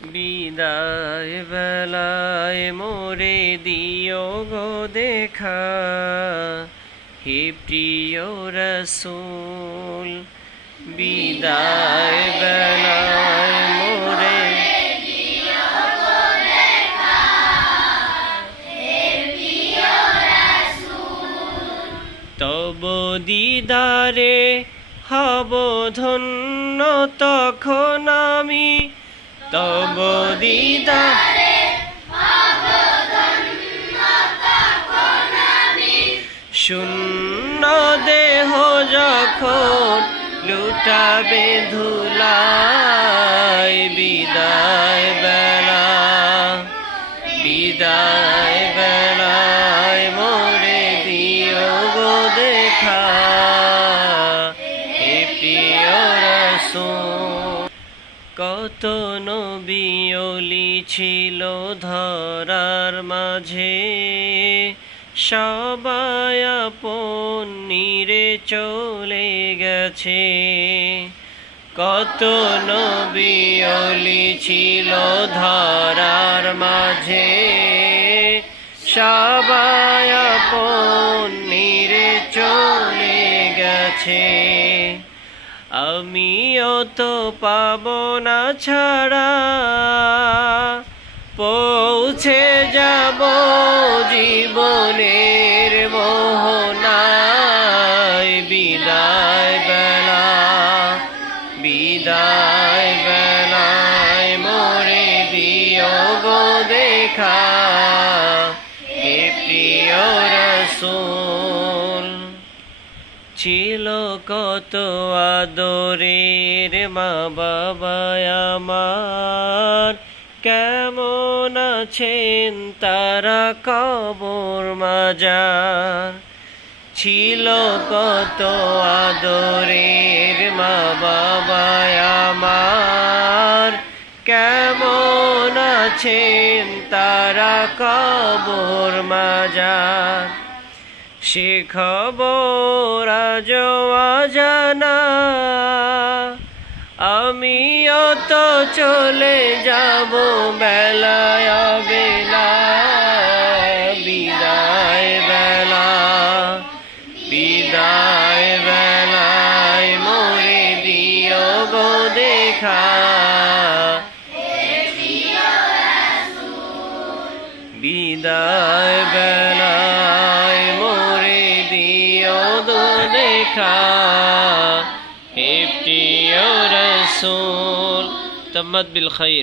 বিদায় বেলায় মোরে দিও গো দেখা, হে প্রিয় রাসূল। বিদায় বেলায় মোরে দিও গো দেখা, হে প্রিয় রাসূল। তব দিদারে হব ধন্য তখন আমি, তব দিদারে হব ধন্য তখন আমি। শূন্য দেহ যখন লুটাবে ধুলায়, বিদায় বেলা বিদায় বেলায় মোরে দিও গো দেখা, হে প্রিয় রাসূল। কত নবী ওলি ছিল ধরার মাঝে, সবাই আপন নিরে চলে গেছে। কত নবী ওলি ছিল ধরার মাঝে, সবাই আপন নিরে চলে গেছে। আমিও তো পাব না ছাড়া, পৌঁছে যাব জীবনের মোহনায়। বিদায় বেলা বিদায় বেলায় মোরে দিও গো দেখা, হে প্রিয় রাসূল। ছিল কত আদরের মা বাবা আমার, কেমন আছেন তারা কবর মাজার। ছিল কত আদরের মা বাবা আমার, কেমন আছেন তারা কবর মাজার। সে খবর আজও অজানা, আমিও তো চলে যাব বেলায় বেলা। বিদায় বেলা বিদায় বেলায় মোরে দিও গো দেখা, বিদায় বেলায় মোরে দিও গো দেখা, হে প্রিয় রাসূল। তম্মাত বিল খাইর।